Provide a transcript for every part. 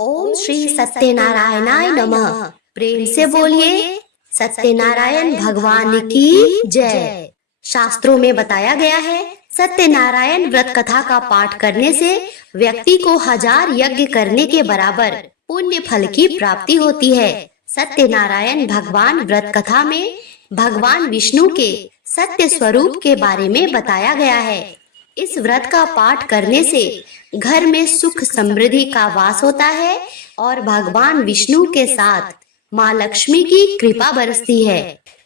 ओम श्री सत्यनारायणाय नमः। प्रेम से बोलिए सत्यनारायण भगवान की जय। शास्त्रों में बताया गया है, सत्यनारायण व्रत कथा का पाठ करने से व्यक्ति को 1000 यज्ञ करने के बराबर पुण्य फल की प्राप्ति होती है। सत्यनारायण भगवान व्रत कथा में भगवान विष्णु के सत्य स्वरूप के बारे में बताया गया है। इस व्रत का पाठ करने से घर में सुख समृद्धि का वास होता है और भगवान विष्णु के साथ माँ लक्ष्मी की कृपा बरसती है।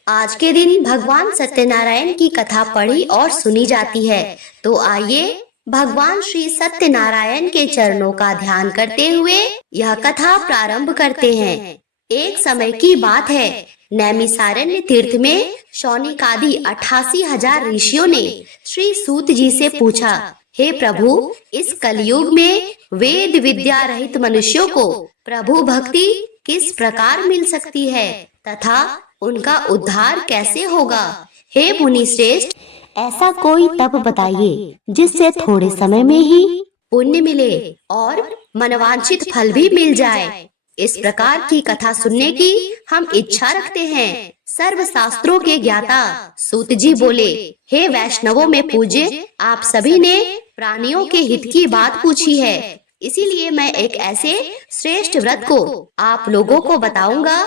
आज के दिन भगवान सत्यनारायण की कथा पढ़ी और सुनी जाती है। तो आइए भगवान श्री सत्यनारायण के चरणों का ध्यान करते हुए यह कथा प्रारंभ करते हैं। एक समय की बात है, नैमिषारण्य तीर्थ में शौनिक आदि 88,000 ऋषियों ने श्री सूत जी से पूछा, हे प्रभु, इस कलयुग में वेद विद्या रहित मनुष्यों को प्रभु भक्ति किस प्रकार मिल सकती है तथा उनका उद्धार कैसे होगा? हे मुनि श्रेष्ठ, ऐसा कोई तप बताइए जिससे थोड़े समय में ही पुण्य मिले और मनवांछित फल भी मिल जाए। इस प्रकार की कथा सुनने की हम इच्छा रखते हैं। सर्व शास्त्रों के ज्ञाता सूत जी बोले, हे वैष्णवों में पूज्य, आप सभी ने प्राणियों के हित की बात पूछी है, इसीलिए मैं एक ऐसे श्रेष्ठ व्रत को आप लोगों को बताऊंगा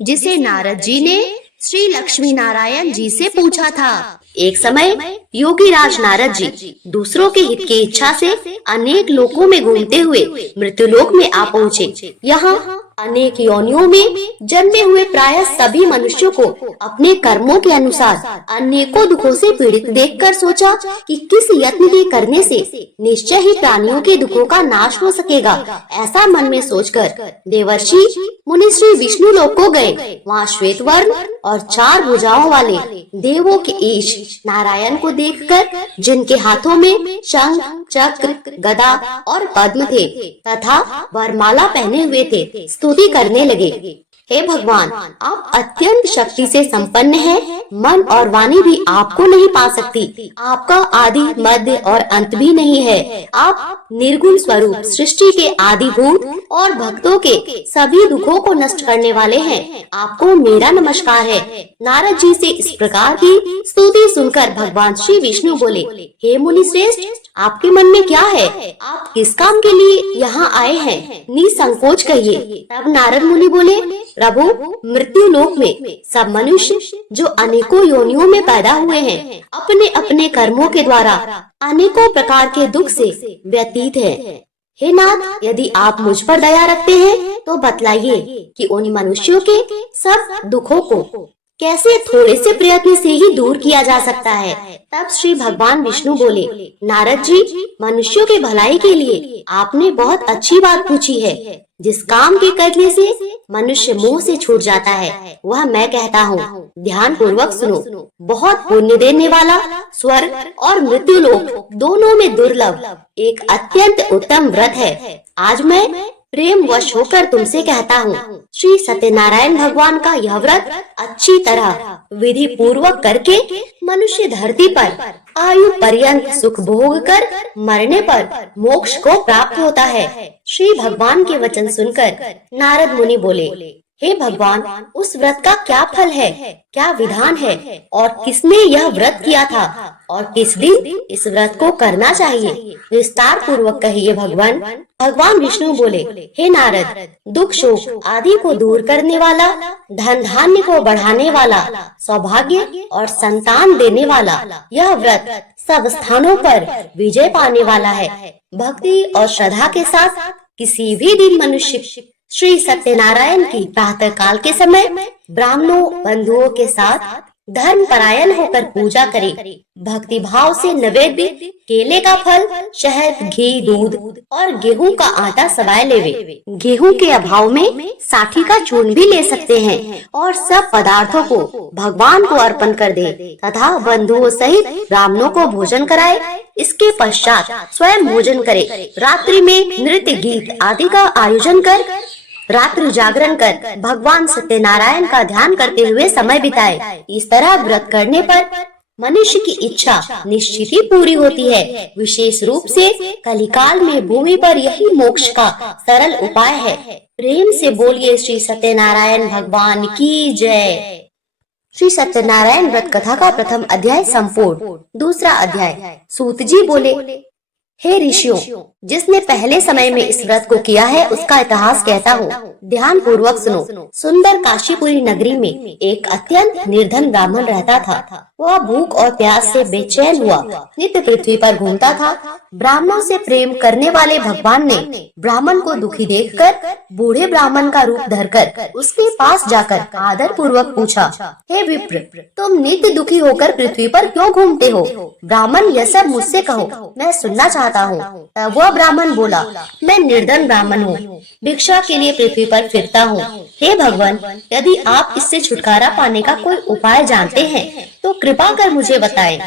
जिसे नारद जी ने श्री लक्ष्मी नारायण जी से पूछा था। एक समय योगी राज नारद जी दूसरों के हित की इच्छा से अनेक लोकों में घूमते हुए मृत्युलोक में आ पहुँचे। यहाँ अनेक योनियों में जन्मे हुए प्रायः सभी मनुष्यों को अपने कर्मों के अनुसार अनेकों दुखों से पीड़ित देखकर सोचा कि किस यत्न के करने से निश्चय ही प्राणियों के दुखों का नाश हो सकेगा। ऐसा मन में सोचकर देवर्षि मुनि श्री विष्णु लोक को गए। वहाँ श्वेत वर्ण और 4 भुजाओं वाले देवों के ईश नारायण को देखकर, जिनके हाथों में शंख, चक्र, गदा और पद्म थे तथा वरमाला पहने हुए थे, स्तुति करने लगे। हे भगवान, आप अत्यंत शक्ति से संपन्न हैं, मन और वाणी भी आपको नहीं पा सकती। आपका आदि मध्य और अंत भी नहीं है। आप निर्गुण स्वरूप, सृष्टि के आदिभूत और भक्तों के सभी दुखों को नष्ट करने वाले हैं। आपको मेरा नमस्कार है। नारद जी से इस प्रकार की स्तुति सुनकर भगवान श्री विष्णु बोले, हे मुनि श्रेष्ठ, आपके मन में क्या है? आप किस काम के लिए यहाँ आए हैं? निसंकोच कहिए। तब नारद मुनि बोले, प्रभु, मृत्यु लोक में सब मनुष्य जो अनेकों योनियों में पैदा हुए हैं, अपने अपने कर्मों के द्वारा अनेकों प्रकार के दुख से व्यतीत हैं। हे नाथ, यदि आप मुझ पर दया रखते हैं तो बतलाइए कि उन मनुष्यों के सब दुखों को कैसे थोड़े से प्रयत्न से ही दूर किया जा सकता है। तब श्री भगवान विष्णु बोले, नारद जी, मनुष्यों के भलाई के लिए आपने बहुत अच्छी बात पूछी है। जिस काम के करने से मनुष्य मोह से छूट जाता है, वह मैं कहता हूँ। ध्यान पूर्वक सुनो। बहुत पुण्य देने वाला स्वर्ग और मृत्यु लोक दोनों में दुर्लभ एक अत्यंत उत्तम व्रत है। आज मैं प्रेम वश होकर तुमसे कहता हूँ, श्री सत्यनारायण भगवान का यह व्रत अच्छी तरह विधि पूर्वक करके मनुष्य धरती पर आयु पर्यंत सुख भोग कर मरने पर मोक्ष को प्राप्त होता है। श्री भगवान के वचन सुनकर नारद मुनि बोले, हे भगवान, उस व्रत का क्या फल है, क्या विधान है और किसने यह व्रत किया था और किस दिन इस व्रत को करना चाहिए? विस्तार पूर्वक कहिए भगवान। भगवान विष्णु बोले, हे नारद, दुख शोक आदि को दूर करने वाला, धन धान्य को बढ़ाने वाला, सौभाग्य और संतान देने वाला यह व्रत सब स्थानों पर विजय पाने वाला है। भक्ति और श्रद्धा के साथ किसी भी दिन मनुष्य श्री सत्यनारायण की प्रातः काल के समय ब्राह्मणों बंधुओं के साथ धर्म परायण होकर पूजा करे। भक्ति भाव से नैवेद्य केले का फल, शहद, घी, दूध और गेहूं का आटा सवाय लेवे। गेहूं के अभाव में साठी का चूर्ण भी ले सकते हैं और सब पदार्थों को भगवान को अर्पण कर दे तथा बंधुओं सहित ब्राह्मणों को भोजन कराए। इसके पश्चात स्वयं भोजन करे। रात्रि में नृत्य गीत आदि का आयोजन कर रात्रि जागरण कर भगवान सत्यनारायण का ध्यान करते हुए समय बिताए। इस तरह व्रत करने पर मनुष्य की इच्छा निश्चित ही पूरी होती है। विशेष रूप से कलिकाल में भूमि पर यही मोक्ष का सरल उपाय है। प्रेम से बोलिए श्री सत्यनारायण भगवान की जय। श्री सत्यनारायण व्रत कथा का प्रथम अध्याय संपूर्ण। दूसरा अध्याय। सूत जी बोले, हे ऋषियों, जिसने पहले समय में इस व्रत को किया है उसका इतिहास कहता हूँ, ध्यान पूर्वक सुनो। सुंदर काशीपुरी नगरी में एक अत्यंत निर्धन ब्राह्मण रहता था। वह भूख और प्यास से बेचैन हुआ नित्य पृथ्वी पर घूमता था। ब्राह्मणों से प्रेम करने वाले भगवान ने ब्राह्मण को दुखी देखकर बूढ़े ब्राह्मण का रूप धरकर उसके पास जाकर आदर पूर्वक पूछा, हे विप्र, तुम नित्य दुखी होकर पृथ्वी पर क्यों घूमते हो? ब्राह्मण, यह सब मुझसे कहो, मैं सुनना चाहता हूँ। तब वह ब्राह्मण बोला, मैं निर्धन ब्राह्मण हूँ, भिक्षा के लिए पृथ्वी पर फिरता हूँ। हे भगवान, यदि आप इससे छुटकारा पाने का कोई उपाय जानते हैं तो कृपा कर मुझे बताएं।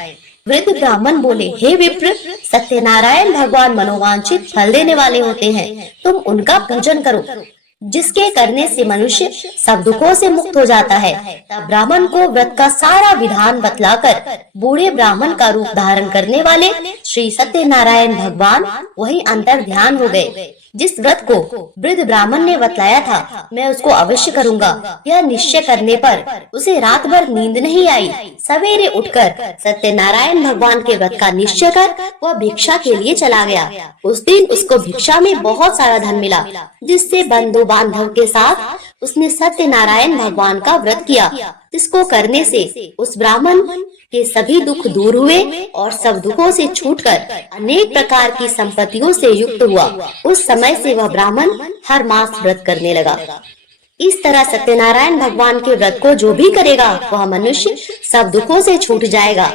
वृद्ध ब्राह्मण बोले, हे विप्र, सत्यनारायण भगवान मनोवांछित फल देने वाले होते हैं, तुम उनका पूजन करो, जिसके करने से मनुष्य सब दुखों से मुक्त हो जाता है। तब ब्राह्मण को व्रत का सारा विधान बतलाकर बूढ़े ब्राह्मण का रूप धारण करने वाले श्री सत्यनारायण भगवान वहीं अंतर ध्यान हो गए। जिस व्रत को वृद्ध ब्राह्मण ने बतलाया था, मैं उसको अवश्य करूंगा, यह निश्चय करने पर उसे रात भर नींद नहीं आई। सवेरे उठकर सत्यनारायण भगवान के व्रत का निश्चय कर वह भिक्षा के लिए चला गया। उस दिन उसको भिक्षा में बहुत सारा धन मिला, जिससे बंधु बांधव के साथ उसने सत्यनारायण भगवान का व्रत किया, जिसको करने से उस ब्राह्मण के सभी दुख दूर हुए और सब दुखों से छूटकर अनेक प्रकार की संपत्तियों से युक्त हुआ। उस समय से वह ब्राह्मण हर मास व्रत करने लगा। इस तरह सत्यनारायण भगवान के व्रत को जो भी करेगा वह मनुष्य सब दुखों से छूट जाएगा।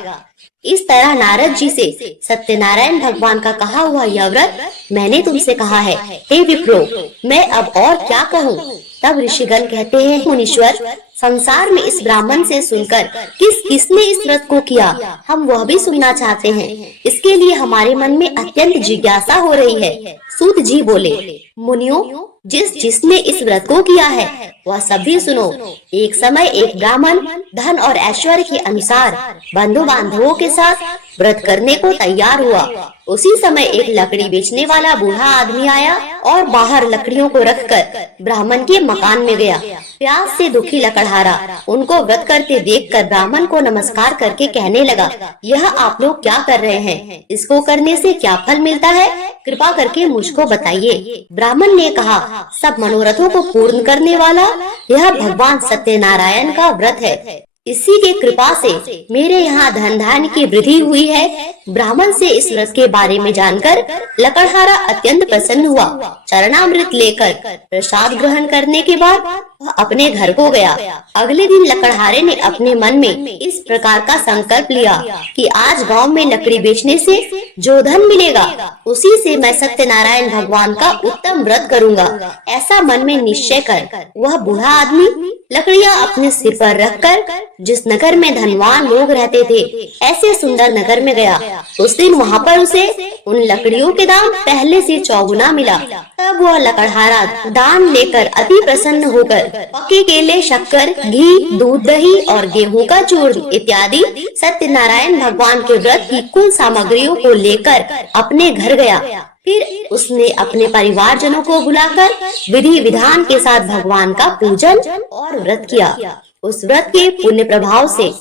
इस तरह नारद जी से सत्यनारायण भगवान का कहा हुआ यह व्रत मैंने तुमसे कहा है। हे विप्रो, मैं अब और क्या कहूँ? तब ऋषिगण कहते हैं, मुनीश्वर, संसार में इस ब्राह्मण से सुनकर किसने इस व्रत को किया, हम वह भी सुनना चाहते हैं। इसके लिए हमारे मन में अत्यंत जिज्ञासा हो रही है। सूत जी बोले, मुनियों, जिसने इस व्रत को किया है वह सभी सुनो। एक समय एक ब्राह्मण धन और ऐश्वर्य के अनुसार बंधु बांधवों के साथ व्रत करने को तैयार हुआ। उसी समय एक लकड़ी बेचने वाला बूढ़ा आदमी आया और बाहर लकड़ियों को रखकर ब्राह्मण के मकान में गया। प्यास से दुखी लकड़हारा उनको व्रत करते देखकर ब्राह्मण को नमस्कार करके कहने लगा, यह आप लोग क्या कर रहे हैं? इसको करने से क्या फल मिलता है? कृपा करके मुझको बताइए। ब्राह्मण ने कहा, सब मनोरथों को पूर्ण करने वाला यह भगवान सत्यनारायण का व्रत है। इसी के कृपा से मेरे यहाँ धन धान्य की वृद्धि हुई है। ब्राह्मण से इस व्रत के बारे में जानकर लकड़हारा अत्यंत प्रसन्न हुआ। चरणामृत लेकर प्रसाद ग्रहण करने के बाद वह अपने घर को गया। अगले दिन लकड़हारे ने अपने मन में इस प्रकार का संकल्प लिया कि आज गांव में लकड़ी बेचने से जो धन मिलेगा उसी से मैं सत्यनारायण भगवान का उत्तम व्रत करूंगा। ऐसा मन में निश्चय कर वह बूढ़ा आदमी लकड़ियां अपने सिर पर रखकर जिस नगर में धनवान लोग रहते थे ऐसे सुंदर नगर में गया। उस दिन वहाँ पर उसे उन लकड़ियों के दाम पहले से चौगुना मिला। तब वह लकड़हारा दान लेकर अति प्रसन्न होकर पके केले, शक्कर, घी, दूध, दही और गेहूं का चूर्ण इत्यादि सत्यनारायण भगवान के व्रत की कुल सामग्रियों को लेकर अपने घर गया। फिर उसने अपने परिवारजनों को बुलाकर विधि विधान के साथ भगवान का पूजन और व्रत किया। उस व्रत के पुण्य प्रभाव से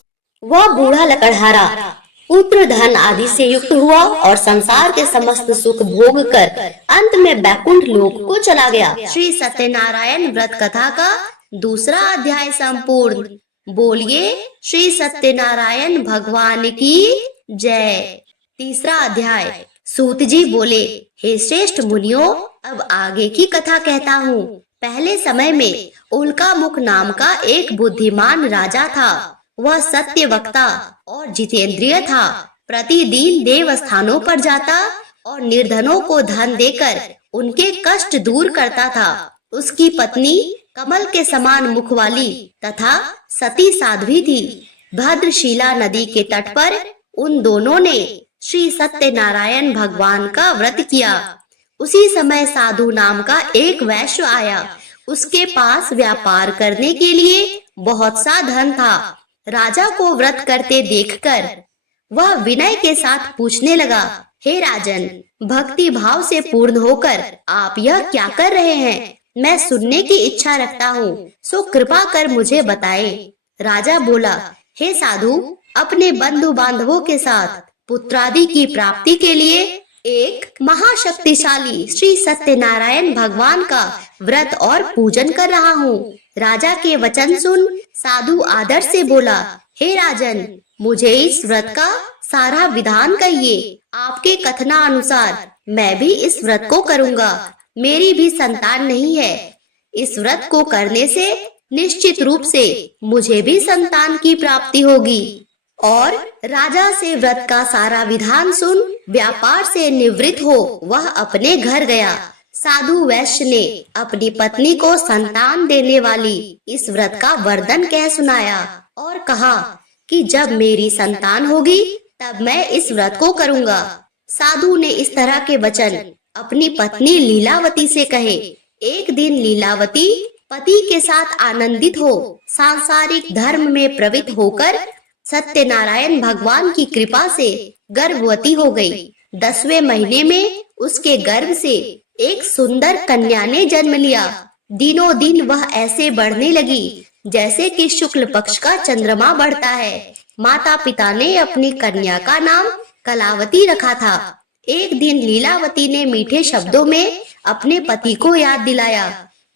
वह बूढ़ा लकड़हारा पुत्र, धन आदि से युक्त हुआ और संसार के समस्त सुख भोग कर अंत में बैकुंठ लोक को चला गया। श्री सत्यनारायण व्रत कथा का दूसरा अध्याय संपूर्ण। बोलिए श्री सत्यनारायण भगवान की जय। तीसरा अध्याय। सूत जी बोले, हे श्रेष्ठ मुनियों, अब आगे की कथा कहता हूँ। पहले समय में उल्का मुख नाम का एक बुद्धिमान राजा था। वह सत्य वक्ता और जितेंद्रिय था। प्रतिदिन देव स्थानों पर जाता और निर्धनों को धन देकर उनके कष्ट दूर करता था। उसकी पत्नी कमल के समान मुख वाली तथा सती साध्वी थी। भद्रशिला नदी के तट पर उन दोनों ने श्री सत्यनारायण भगवान का व्रत किया। उसी समय साधु नाम का एक वैश्य आया। उसके पास व्यापार करने के लिए बहुत सा धन था। राजा को व्रत करते देखकर वह विनय के साथ पूछने लगा, हे राजन, भक्ति भाव से पूर्ण होकर आप यह क्या कर रहे हैं? मैं सुनने की इच्छा रखता हूँ, सो कृपा कर मुझे बताएं। राजा बोला, हे साधु, अपने बंधु बांधवों के साथ पुत्रादि की प्राप्ति के लिए एक महाशक्तिशाली श्री सत्यनारायण भगवान का व्रत और पूजन कर रहा हूँ। राजा के वचन सुन साधु आदर से बोला, हे राजन, मुझे इस व्रत का सारा विधान कहिए। आपके कथनानुसार मैं भी इस व्रत को करूँगा। मेरी भी संतान नहीं है। इस व्रत को करने से निश्चित रूप से मुझे भी संतान की प्राप्ति होगी। और राजा से व्रत का सारा विधान सुन व्यापार से निवृत्त हो वह अपने घर गया। साधु वैश्य ने अपनी पत्नी को संतान देने वाली इस व्रत का वर्णन कह सुनाया और कहा कि जब मेरी संतान होगी तब मैं इस व्रत को करूँगा। साधु ने इस तरह के वचन अपनी पत्नी लीलावती से कहे। एक दिन लीलावती पति के साथ आनंदित हो सांसारिक धर्म में प्रवृत्त होकर सत्यनारायण भगवान की कृपा से गर्भवती हो गई। 10वें महीने में उसके गर्भ से एक सुंदर कन्या ने जन्म लिया। दिनों दिन वह ऐसे बढ़ने लगी जैसे कि शुक्ल पक्ष का चंद्रमा बढ़ता है। माता पिता ने अपनी कन्या का नाम कलावती रखा था। एक दिन लीलावती ने मीठे शब्दों में अपने पति को याद दिलाया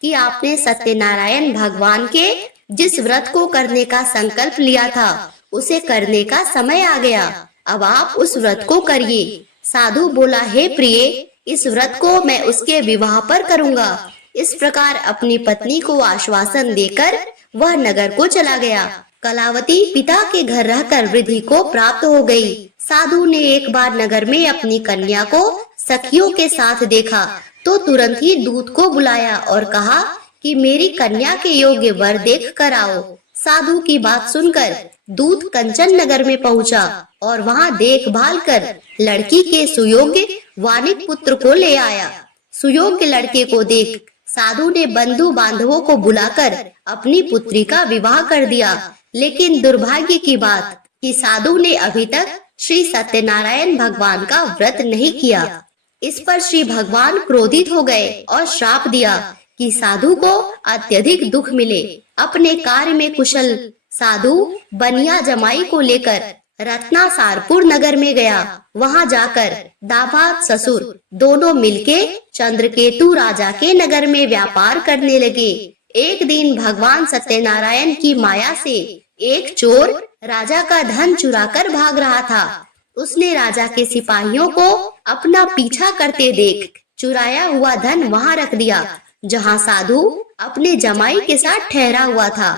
कि आपने सत्यनारायण भगवान के जिस व्रत को करने का संकल्प लिया था उसे करने का समय आ गया। अब आप उस व्रत को करिए। साधु बोला, हे प्रिय, इस व्रत को मैं उसके विवाह पर करूँगा। इस प्रकार अपनी पत्नी को आश्वासन देकर वह नगर को चला गया। कलावती पिता के घर रहकर वृद्धि को प्राप्त हो गई। साधु ने एक बार नगर में अपनी कन्या को सखियों के साथ देखा तो तुरंत ही दूत को बुलाया और कहा कि मेरी कन्या के योग्य वर देख कर आओ। साधु की बात सुनकर दूत कंचन नगर में पहुंचा और वहां देखभाल कर लड़की के सुयोग्य वानिक पुत्र को ले आया। सुयोग्य लड़के को देख साधु ने बंधु बांधवों को बुलाकर अपनी पुत्री का विवाह कर दिया। लेकिन दुर्भाग्य की बात कि साधु ने अभी तक श्री सत्यनारायण भगवान का व्रत नहीं किया। इस पर श्री भगवान क्रोधित हो गए और श्राप दिया कि साधु को अत्यधिक दुख मिले। अपने कार्य में कुशल साधु बनिया जमाई को लेकर रत्नासारपुर नगर में गया। वहां जाकर दामाद ससुर दोनों मिलके चंद्रकेतु राजा के नगर में व्यापार करने लगे। एक दिन भगवान सत्यनारायण की माया से एक चोर राजा का धन चुराकर भाग रहा था। उसने राजा के सिपाहियों को अपना पीछा करते देख चुराया हुआ धन वहां रख दिया जहां साधु अपने जमाई के साथ ठहरा हुआ था।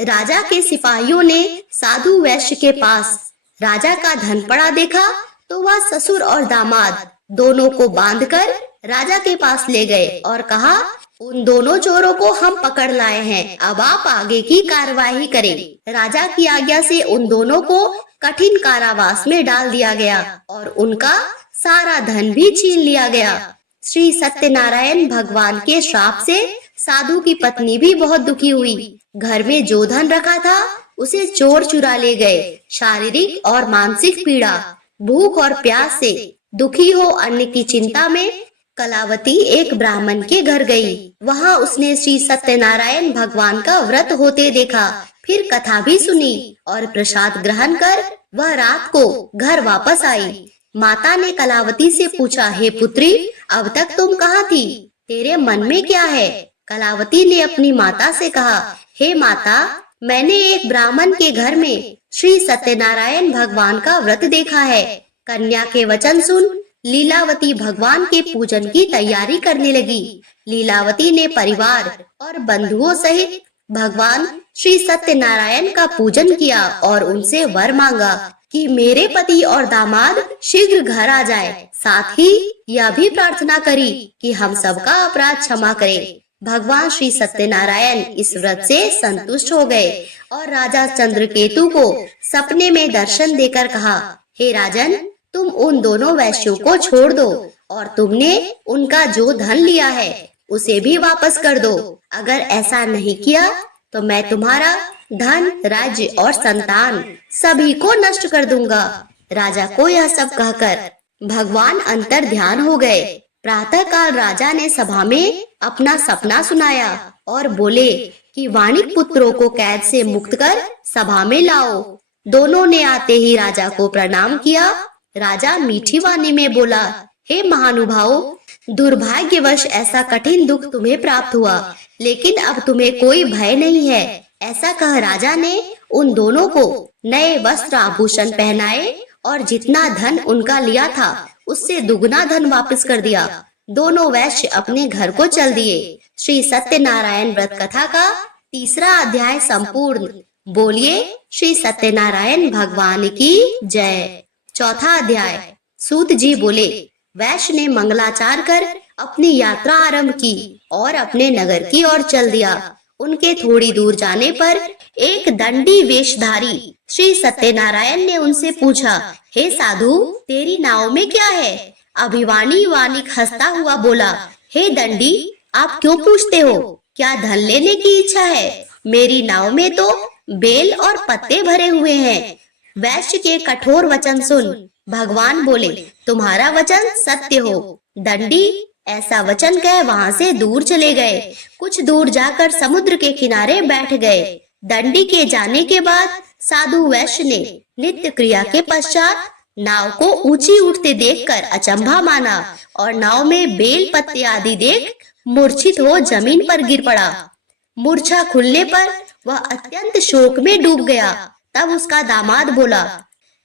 राजा के सिपाहियों ने साधु वैश्य के पास राजा का धन पड़ा देखा तो वह ससुर और दामाद दोनों को बांधकर राजा के पास ले गए और कहा, उन दोनों चोरों को हम पकड़ लाए हैं, अब आप आगे की कार्यवाही करें। राजा की आज्ञा से उन दोनों को कठिन कारावास में डाल दिया गया और उनका सारा धन भी छीन लिया गया। श्री सत्यनारायण भगवान के श्राप से साधु की पत्नी भी बहुत दुखी हुई। घर में जो धन रखा था उसे चोर चुरा ले गए। शारीरिक और मानसिक पीड़ा, भूख और प्यास से दुखी हो अन्न की चिंता में कलावती एक ब्राह्मण के घर गई। वहां उसने श्री सत्यनारायण भगवान का व्रत होते देखा। फिर कथा भी सुनी और प्रसाद ग्रहण कर वह रात को घर वापस आई। माता ने कलावती से पूछा, हे पुत्री, अब तक तुम कहाँ थी? तेरे मन में क्या है? कलावती ने अपनी माता से कहा, हे माता, मैंने एक ब्राह्मण के घर में श्री सत्यनारायण भगवान का व्रत देखा है। कन्या के वचन सुन लीलावती भगवान के पूजन की तैयारी करने लगी। लीलावती ने परिवार और बंधुओं सहित भगवान श्री सत्यनारायण का पूजन किया और उनसे वर मांगा कि मेरे पति और दामाद शीघ्र घर आ जाए। साथ ही यह भी प्रार्थना करी कि हम सबका अपराध क्षमा करे। भगवान श्री सत्यनारायण इस व्रत से संतुष्ट हो गए और राजा चंद्रकेतु को सपने में दर्शन देकर कहा, हे राजन, तुम उन दोनों वैश्यों को छोड़ दो और तुमने उनका जो धन लिया है उसे भी वापस कर दो। अगर ऐसा नहीं किया तो मैं तुम्हारा धन, राज्य और संतान सभी को नष्ट कर दूंगा। राजा को यह सब कहकर भगवान अंतर ध्यान हो गए। प्रातःकाल राजा ने सभा में अपना सपना सुनाया और बोले कि वाणिक पुत्रों को कैद से मुक्त कर सभा में लाओ। दोनों ने आते ही राजा को प्रणाम किया। राजा मीठी वाणी में बोला, हे महानुभाव, दुर्भाग्यवश ऐसा कठिन दुख तुम्हें प्राप्त हुआ, लेकिन अब तुम्हें कोई भय नहीं है। ऐसा कह राजा ने उन दोनों को नए वस्त्र आभूषण पहनाए और जितना धन उनका लिया था उससे दुगना धन वापस कर दिया। दोनों वैश्य अपने घर को चल दिए। श्री सत्यनारायण व्रत कथा का 3रा अध्याय संपूर्ण। बोलिए श्री सत्यनारायण भगवान की जय। 4था अध्याय। सूत जी बोले, वैश्य ने मंगलाचार कर अपनी यात्रा आरंभ की और अपने नगर की ओर चल दिया। उनके थोड़ी दूर जाने पर एक दंडी वेशधारी श्री सत्यनारायण ने उनसे पूछा, हे साधु, तेरी नाव में क्या है? अभिवाणी वानिक हंसता हुआ बोला, हे दंडी, आप क्यों पूछते हो? क्या धन लेने की इच्छा है? मेरी नाव में तो बेल और पत्ते भरे हुए हैं। वैश्य के कठोर वचन सुन भगवान बोले, तुम्हारा वचन सत्य हो। दंडी ऐसा वचन कह वहां से दूर चले गए। कुछ दूर जाकर समुद्र के किनारे बैठ गए। दंडी के जाने के बाद साधु वैश्य ने नित्य क्रिया के पश्चात नाव को ऊंची उठते देखकर अचंभा माना और नाव में बेल पत्ते आदि देख मूर्छित हो जमीन पर गिर पड़ा। मूर्छा खुलने पर वह अत्यंत शोक में डूब गया। तब उसका दामाद बोला,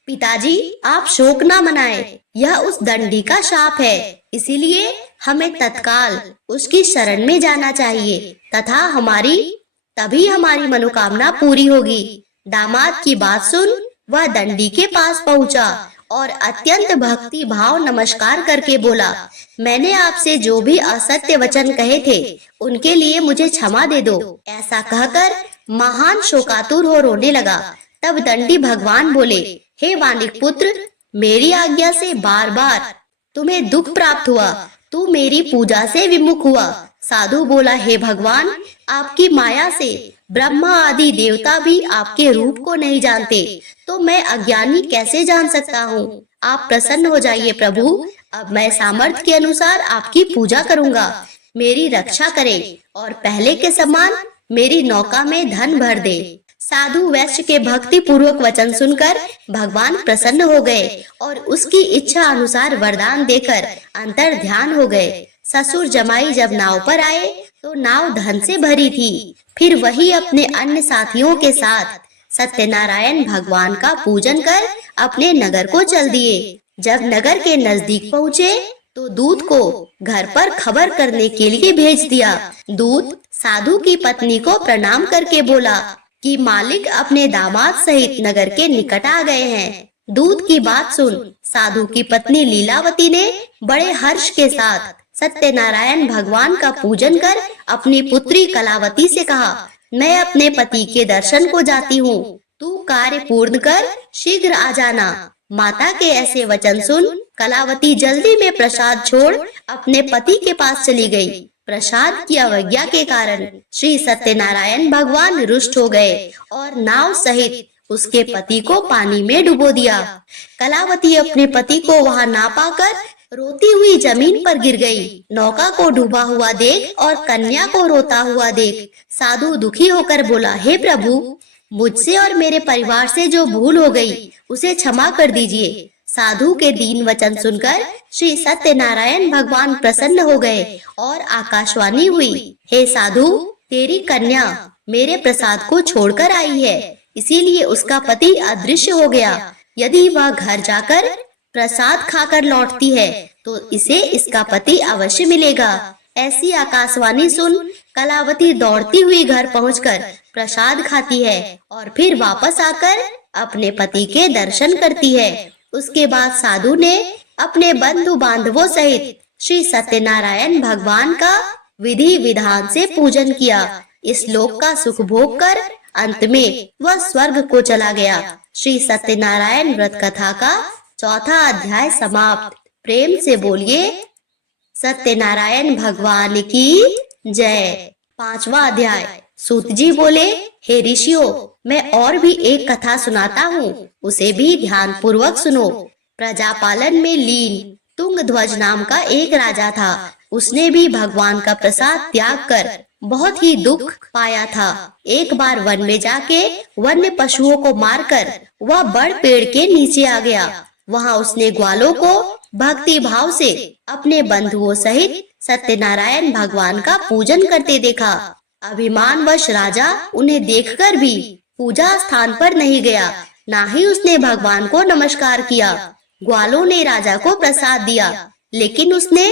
पिताजी, आप शोक ना मनाएं, यह उस दंडी का शाप है, इसीलिए हमें तत्काल उसकी शरण में जाना चाहिए तथा तभी हमारी मनोकामना पूरी होगी। दामाद की बात सुन वह दंडी के पास पहुंचा और अत्यंत भक्ति भाव नमस्कार करके बोला, मैंने आपसे जो भी असत्य वचन कहे थे उनके लिए मुझे क्षमा दे दो। ऐसा कहकर महान शोकातुर हो रोने लगा। तब दंडी भगवान बोले, हे वानिक पुत्र, मेरी आज्ञा से बार बार तुम्हें दुख प्राप्त हुआ, तू मेरी पूजा से विमुख हुआ। साधु बोला, हे भगवान, आपकी माया से ब्रह्मा आदि देवता भी आपके रूप को नहीं जानते, तो मैं अज्ञानी कैसे जान सकता हूँ? आप प्रसन्न हो जाइए प्रभु, अब मैं सामर्थ्य के अनुसार आपकी पूजा करूँगा। मेरी रक्षा करें और पहले के समान मेरी नौका में धन भर दे। साधु वैश्य के भक्ति पूर्वक वचन सुनकर भगवान प्रसन्न हो गए और उसकी इच्छा अनुसार वरदान देकर अंतर ध्यान हो गए। ससुर जमाई जब नाव पर आए तो नाव धन से भरी थी। फिर वही अपने अन्य साथियों के साथ सत्यनारायण भगवान का पूजन कर अपने नगर को चल दिए। जब नगर के नजदीक पहुँचे तो दूत को घर पर खबर करने के लिए भेज दिया। दूत साधु की पत्नी को प्रणाम करके बोला कि मालिक अपने दामाद सहित नगर के निकट आ गए हैं। दूत की बात सुन साधु की पत्नी लीलावती ने बड़े हर्ष के साथ सत्यनारायण भगवान का पूजन कर अपनी पुत्री कलावती से कहा, मैं अपने पति के दर्शन को जाती हूँ, तू कार्य पूर्ण कर शीघ्र आ जाना। माता के ऐसे वचन सुन कलावती जल्दी में प्रसाद छोड़ अपने पति के पास चली गई। प्रसाद की अवज्ञा के कारण श्री सत्यनारायण भगवान रुष्ट हो गए और नाव सहित उसके पति को पानी में डुबो दिया। कलावती अपने पति को वहां ना पाकर रोती हुई जमीन पर गिर गई। नौका को डूबा हुआ देख और कन्या को रोता हुआ देख साधु दुखी होकर बोला, हे प्रभु, मुझसे और मेरे परिवार से जो भूल हो गई उसे क्षमा कर दीजिए। साधु के दीन वचन सुनकर श्री सत्यनारायण भगवान प्रसन्न हो गए और आकाशवाणी हुई, हे साधु, तेरी कन्या मेरे प्रसाद को छोड़कर आई है, इसीलिए उसका पति अदृश्य हो गया। यदि वह घर जाकर प्रसाद खाकर लौटती है तो इसे इसका पति अवश्य मिलेगा। ऐसी आकाशवाणी सुन कलावती दौड़ती हुई घर पहुंचकर प्रसाद खाती है और फिर वापस आकर अपने पति के दर्शन करती है। उसके बाद साधु ने अपने बंधु बांधवों सहित श्री सत्यनारायण भगवान का विधि विधान से पूजन किया। इस लोक का सुख भोग कर अंत में वह स्वर्ग को चला गया। श्री सत्यनारायण व्रत कथा का 4था अध्याय समाप्त। प्रेम से बोलिए सत्यनारायण भगवान की जय। 5वां अध्याय। सूत जी बोले, हे ऋषियों, मैं और भी एक कथा सुनाता हूँ, उसे भी ध्यान पूर्वक सुनो। प्रजापालन में लीन तुंगध्वज नाम का एक राजा था। उसने भी भगवान का प्रसाद त्याग कर बहुत ही दुख पाया था। एक बार वन में जाके वन्य पशुओं को मारकर वह बड़ पेड़ के नीचे आ गया। वहाँ उसने ग्वालों को भक्ति भाव से अपने बंधुओं सहित सत्यनारायण भगवान का पूजन करते देखा। अभिमानवश राजा उन्हें देखकर भी पूजा स्थान पर नहीं गया, ना ही उसने भगवान को नमस्कार किया। ग्वालों ने राजा को प्रसाद दिया, लेकिन उसने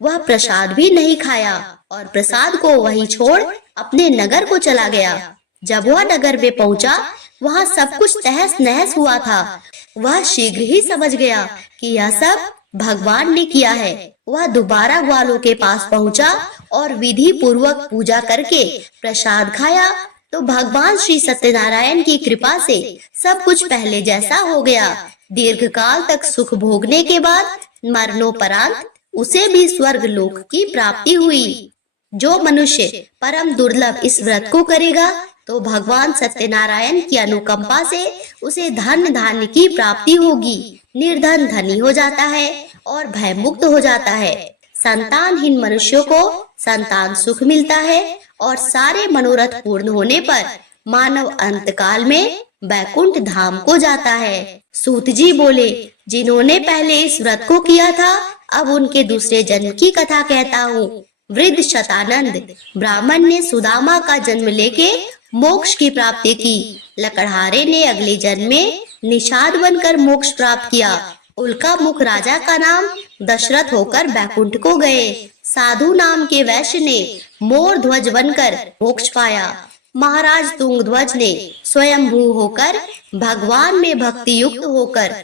वह प्रसाद भी नहीं खाया और प्रसाद को वहीं छोड़ अपने नगर को चला गया। जब वह नगर में पहुंचा, वहाँ सब कुछ तहस नहस हुआ था। वह शीघ्र ही समझ गया कि यह सब भगवान ने किया है। वह दोबारा ग्वालों के पास पहुंचा और विधि पूर्वक पूजा करके प्रसाद खाया तो भगवान श्री सत्यनारायण की कृपा से सब कुछ पहले जैसा हो गया। दीर्घ काल तक सुख भोगने के बाद मरणोपरांत उसे भी स्वर्ग लोक की प्राप्ति हुई। जो मनुष्य परम दुर्लभ इस व्रत को करेगा तो भगवान सत्यनारायण की अनुकंपा से उसे धन धान्य की प्राप्ति होगी। निर्धन धनी हो जाता है और भयमुक्त हो जाता है। संतानहीन मनुष्यों को संतान सुख मिलता है और सारे मनोरथ पूर्ण होने पर मानव अंतकाल में बैकुंठ धाम को जाता है। सूत जी बोले, जिन्होंने पहले इस व्रत को किया था, अब उनके दूसरे जन्म की कथा कहता हूँ। वृद्ध शतानंद ब्राह्मण ने सुदामा का जन्म लेके मोक्ष की प्राप्ति की। लकड़हारे ने अगले जन्म में निषाद बनकर मोक्ष प्राप्त किया। उल्का मुख राजा का नाम दशरथ होकर बैकुंठ को गए। साधु नाम के वैश्य ने मोर ध्वज बनकर मोक्ष पाया। महाराज तुंगध्वज ने स्वयंभू होकर भगवान में भक्ति युक्त होकर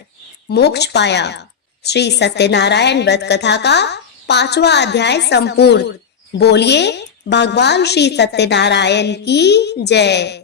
मोक्ष पाया। श्री सत्यनारायण व्रत कथा का 5वां अध्याय संपूर्ण। बोलिए भगवान श्री सत्यनारायण की जय।